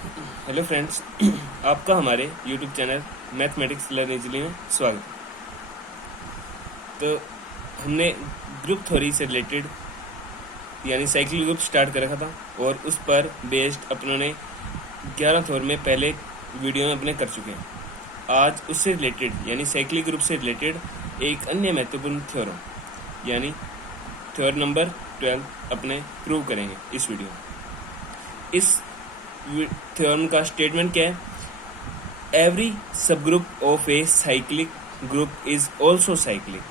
Hello friends, आपका हमारे YouTube channel mathematics learn easily में स्वागत। तो हमने ग्रुप थ्योरी से रिलेटेड यानी साइक्लिक ग्रुप स्टार्ट कर रखा था और उस पर बेस्ड अपनों ने 11 थ्योर में पहले वीडियो में अपने कर चुके हैं। आज उससे रिलेटेड यानी साइक्लिक ग्रुप से रिलेटेड एक अन्य महत्वपूर्ण थ्योरम यानी थ्योर नंबर 12 अपने प्रूव करेंगे इस वीडियो में। इस थ्योरम का स्टेटमेंट क्या है? एवरी सब group of A cyclic group is also cyclic,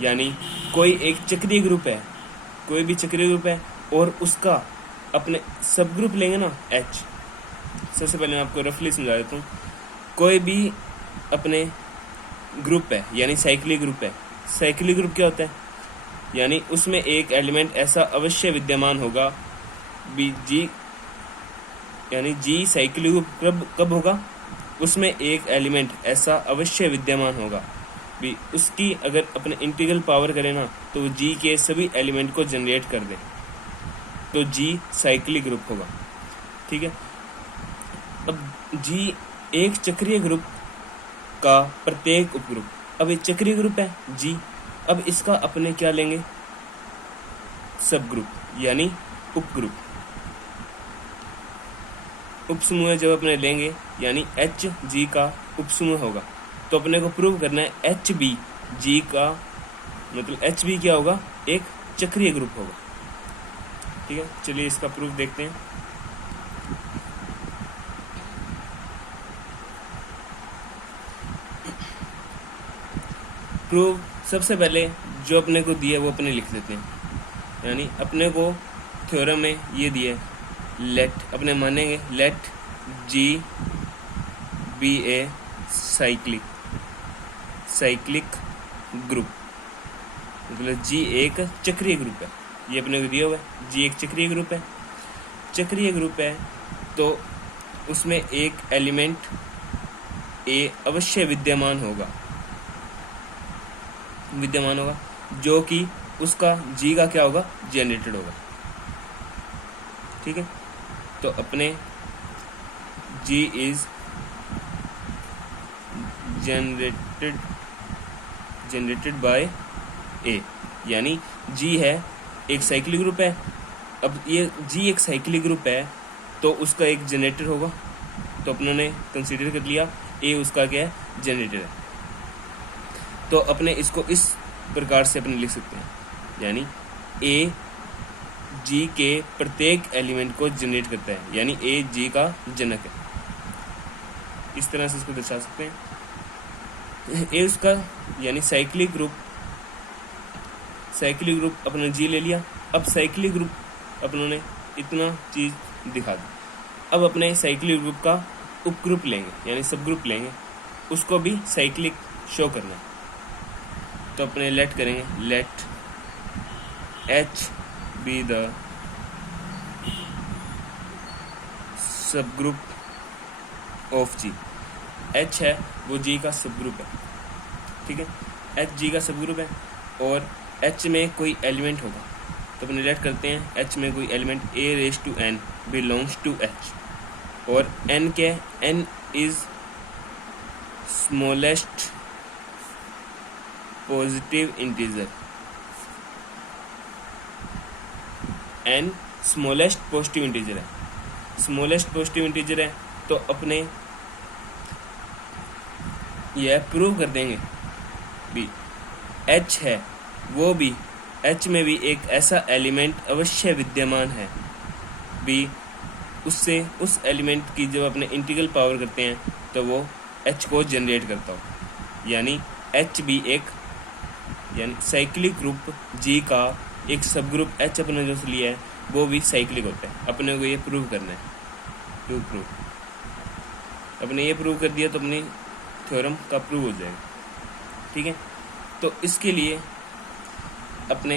यानी कोई एक चक्रीय ग्रुप है, कोई भी चक्रीय ग्रुप है और उसका अपने सब ग्रुप लेंगे ना H। सबसे पहले मैं आपको रफली समझा देता हूँ। कोई भी अपने ग्रुप है यानी साइक्लिक ग्रुप है। साइक्लिक ग्रुप क्या होता है? यानी उसमें एक एलिमेंट ऐसा अवश्य विद्यमान होगा बी जी, यानी जी साइक्लिक ग्रुप कब होगा? उसमें एक एलिमेंट ऐसा अवश्य विद्यमान होगा भी, उसकी अगर अपने इंटीग्रल पावर करें ना तो वो जी के सभी एलिमेंट को जनरेट कर दे, तो जी साइक्लिक ग्रुप होगा। ठीक है। अब जी एक चक्रीय ग्रुप का प्रत्येक उपग्रुप, अब एक चक्रीय ग्रुप है जी, अब इसका अपने क्या लेंगे? सब ग्रुप यानी उपग्रुप। उपसमूह जब अपने लेंगे यानी एच जी का उपसमूह होगा, तो अपने को प्रूव करना है एच बी जी का, मतलब एच बी क्या होगा? एक चक्रीय ग्रुप होगा। ठीक है, चलिए इसका प्रूफ देखते हैं। प्रूफ सबसे पहले जो अपने को दिया वो अपने लिख देते हैं। यानी अपने को थ्योरम में ये दिया है, लेट अपने मानेंगे let G be a cyclic group, मतलब जी एक चक्रीय ग्रुप है। ये अपने को दिया हुआ है जी एक चक्रीय ग्रुप है। चक्रीय ग्रुप है तो उसमें एक एलिमेंट ए अवश्य विद्यमान होगा जो कि उसका जी का क्या होगा? जनरेटेड होगा। ठीक है, तो अपने G is generated by A, यानी G है एक साइक्लिक ग्रुप है। अब ये G एक साइक्लिक ग्रुप है तो उसका एक जनरेटर होगा, तो अपनों ने कंसीडर कर लिया A उसका क्या है? जनरेटर है। तो अपने इसको इस प्रकार से अपने लिख सकते हैं, यानी A जी के प्रत्येक एलिमेंट को जनरेट करता है, यानी ए जी का जनक है। इस तरह से इसको दर्शा सकते हैं। ए उसका यानी साइक्लिक ग्रुप अपने जी ले लिया। अब साइक्लिक ग्रुप अपनों ने इतना चीज दिखा दी। अब अपने साइक्लिक ग्रुप का उपग्रुप लेंगे यानी सब ग्रुप लेंगे, उसको भी साइक्लिक शो करना है। तो अपने लेट करेंगे, let H be the subgroup of G. H है वो जी का सबग्रुप है। ठीक है, एच जी का सबग्रुप है और एच में कोई एलिमेंट होगा, तो अपने लेट करते हैं एच में कोई element a raise to n belongs to H, और एन क्या है? N is smallest positive integer. N smallest positive integer है, स्मॉलेस्ट पॉजिटिव इंटीजर है। तो अपने यह प्रूव कर देंगे भी एच है वो भी, एच में भी एक ऐसा एलिमेंट अवश्य विद्यमान है भी, उससे उस एलिमेंट की जब अपने इंटीग्रल पावर करते हैं तो वो एच को जनरेट करता हो, यानी एच भी एक यानी साइक्लिक ग्रुप जी का एक सब ग्रुप एच अपने जो लिया है वो भी साइक्लिक होता है। अपने को ये प्रूव करना है, टू प्रूव। अपने ये प्रूव कर दिया तो अपनी थ्योरम का प्रूव हो जाएगा। ठीक है, तो इसके लिए अपने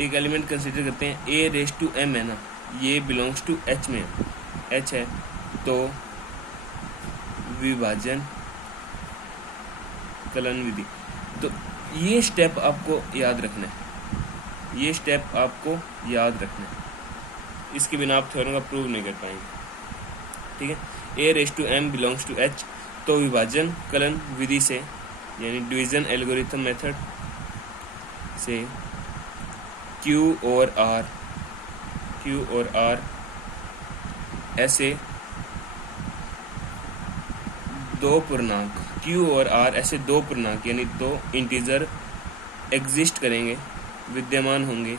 एक एलिमेंट कंसीडर करते हैं ए रेज टू एम है ना, ये बिलोंग्स टू एच में है, एच है तो विभाजन कलन विधि। तो ये स्टेप आपको याद रखना है, इसके बिना आप थ्योरम का प्रूव नहीं कर पाएंगे। ठीक है। A raised to m belongs to H, तो विभाजन कलन विधि से यानी डिवीजन एल्गोरिथम मेथड से Q और R ऐसे दो पूर्णांक Q और R ऐसे दो पूर्णांक यानी दो इंटीजर एग्जिस्ट करेंगे, विद्यमान होंगे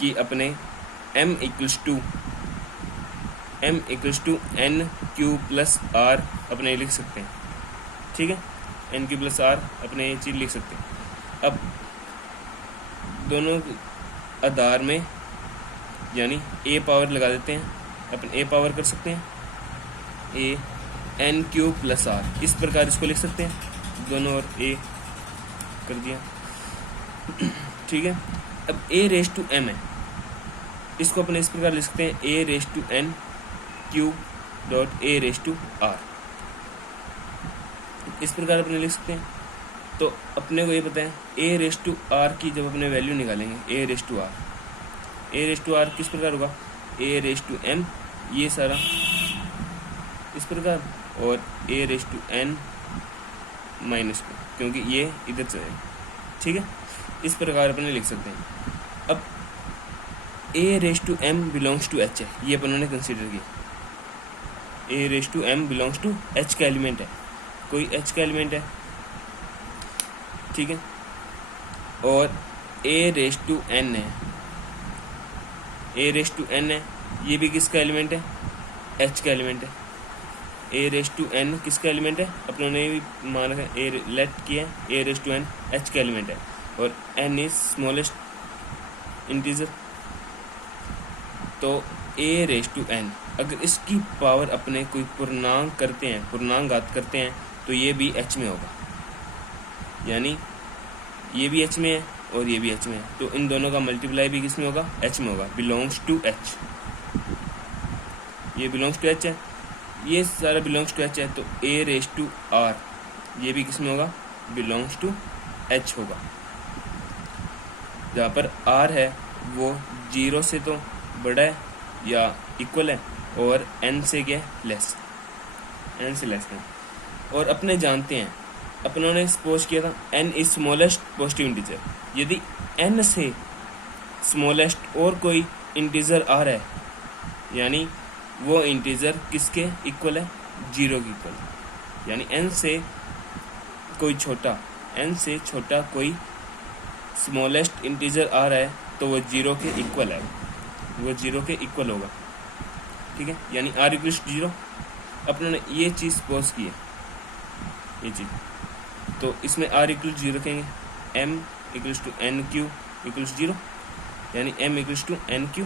कि अपने m equals to n q plus r अपने लिख सकते हैं, ठीक है। एन क्यू प्लस आर अपने ये चीज़ लिख सकते हैं। अब दोनों आधार में यानी a पावर लगा देते हैं, अपन a पावर कर सकते हैं a n q plus r, इस प्रकार इसको लिख सकते हैं, दोनों और a कर दिया, ठीक है। अब a रेस टू m है, इसको अपने इस प्रकार लिख सकते हैं a raise to n q dot a raise to r, इस प्रकार अपने लिख सकते हैं। तो अपने को ये पता है a रेस टू आर की जब अपने वैल्यू निकालेंगे a रेस टू आर किस प्रकार होगा, a रेस टू m ये सारा इस प्रकार, और a raise to n minus को, क्योंकि ये इधर से है, ठीक है। इस प्रकार अपने लिख सकते हैं। अब a raise to m belongs to h है, ये अपन ने कंसीडर किया, a raise to m belongs to h का एलिमेंट है, कोई h का एलिमेंट है, ठीक है। और a रेस टू n है, a रेस टू n है, ये भी किसका एलिमेंट है, h का एलिमेंट है। a रेस टू n किसका एलिमेंट है, अपनों ने भी मान रखा है, a लेट किया a raise to n h का एलिमेंट है, और n इज स्मॉलेस्ट इंटीजर। तो a रेस टू n अगर इसकी पावर अपने कोई पूर्णांक करते हैं, पूर्णांक करते हैं, तो ये भी h में होगा, यानी ये भी h में है और ये भी h में है, तो इन दोनों का मल्टीप्लाई भी किस में होगा, h में होगा, बिलोंग्स टू h। ये बिलोंग्स टू h है, ये सारा बिलोंग्स टू h है, तो a रेस टू r ये भी किस में होगा, बिलोंग्स टू h होगा। जहाँ पर r है वो 0 से तो बड़ा है या इक्वल है, और n से क्या है, लेस, n से लेस है। और अपने जानते हैं, अपनों ने सपोज किया था n is smallest positive integer, यदि n से स्मॉलेस्ट और कोई इंटीजर आ रहा है, यानी वो इंटीजर किसके इक्वल है, 0 के इक्वल, यानी n से छोटा कोई स्मॉलेस्ट इंटीजर आ रहा है तो वो 0 के इक्वल है, वो 0 के इक्वल होगा, ठीक है। यानी r इक्वल्स 0, अपनों ने ये चीज़ सपोज की है, ये चीज़, तो इसमें r इक्वल्स 0 रखेंगे, m equals to n q equals 0, यानी m equals to n q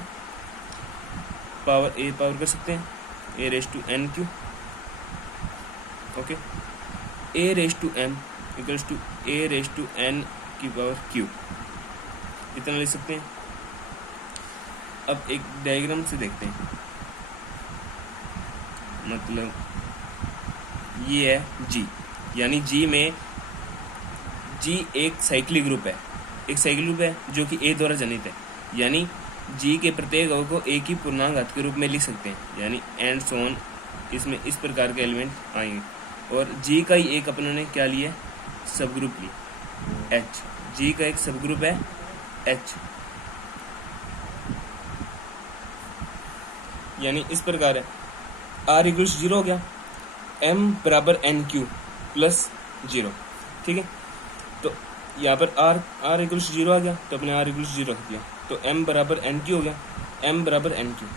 power a power कर सकते हैं a raise to n q, okay. a raise to m equals to a raise to n की power q, इतना लिख सकते हैं। अब एक डायग्राम से देखते हैं, मतलब ये है G, यानी G में G एक साइक्लिक ग्रुप है, जो कि A द्वारा जनित है, यानी G के प्रत्येक अवयव को A की पूर्णांक घात के रूप में लिख सकते हैं, यानी एंड सोन, इसमें इस प्रकार के एलिमेंट आएंगे। और G का ही एक अपनों ने क्या लिया, सब ग्रुप लिया H, G का एक सब ग्रुप है H, यानी इस प्रकार है, R इक्वल्स 0 हो गया, M बराबर एन क्यू प्लस 0, ठीक है। तो यहाँ पर R इक्वल्स 0 आ गया, तो अपने R इक्वल्स 0 रख दिया, तो M बराबर एन क्यू हो गया, M बराबर एन क्यू,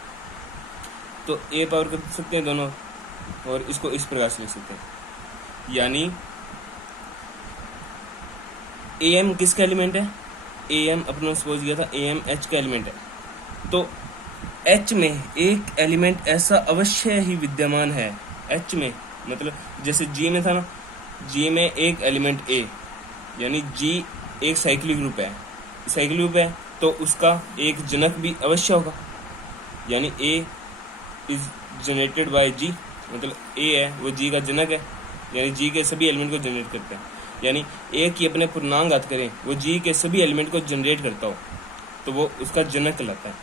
तो A पावर कर सकते हैं दोनों, और इसको इस प्रकार से लिख सकते हैं, यानी AM किसका एलिमेंट है, AM अपना सपोज किया था AM H का एलिमेंट है, तो H में एक एलिमेंट ऐसा अवश्य ही विद्यमान है, H में मतलब जैसे G में था ना, G में एक एलिमेंट A, यानी G एक साइक्लिक ग्रुप है, तो उसका एक जनक भी अवश्य होगा, यानी A is generated by G, मतलब A है वो G का जनक है, यानी G के सभी एलिमेंट को जनरेट करता है, यानी A की अपने पूर्णांक घात करें वो G के सभी एलिमेंट को जनरेट करता हो, तो वो उसका जनक कहलाता है।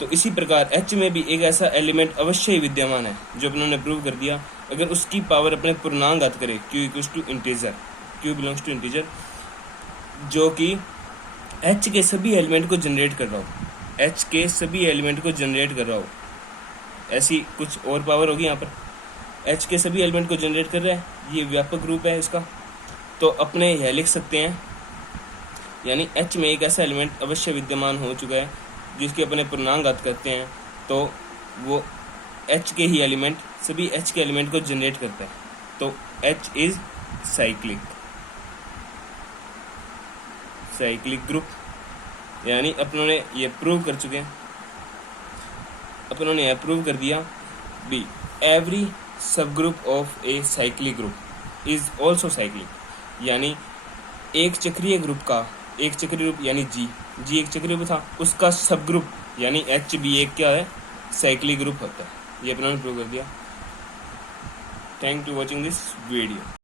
तो इसी प्रकार H में भी एक ऐसा एलिमेंट अवश्य ही विद्यमान है जो उन्होंने प्रूव कर दिया। अगर उसकी पावर अपने पूर्णांक ज्ञात करे Q equals to integer, Q belongs to integer, जो कि H के सभी एलिमेंट को जनरेट कर रहा हो, H के सभी एलिमेंट को जनरेट कर रहा हो, ऐसी कुछ और पावर होगी यहाँ पर। H के सभी एलिमेंट को जनरेट कर रहा है, ये व्यापक रूप है इसका। तो अपने यह लिख सकते हैं, यानी H में एक ऐसा एलिमेंट अवश्य विद्यमान हो चुका है जिसके अपने पूर्णांक ज्ञात करते हैं, तो वो H के ही एलिमेंट सभी H के एलिमेंट को जनरेट करता है। तो H इज साइक्लिक ग्रुप, यानी अपनों ने ये प्रूव कर चुके हैं, अपनों ने यह प्रूव कर दिया बी एवरी सब group of A cyclic group is also cyclic, यानी एक चक्रीय ग्रुप का एक चक्रीय ग्रुप यानी जी एक चक्रीय ग्रुप था, उसका सब ग्रुप यानी H भी एक क्या है, साइक्लिक ग्रुप होता है। ये अपनों ने प्रूव कर दिया। Thank you watching this video.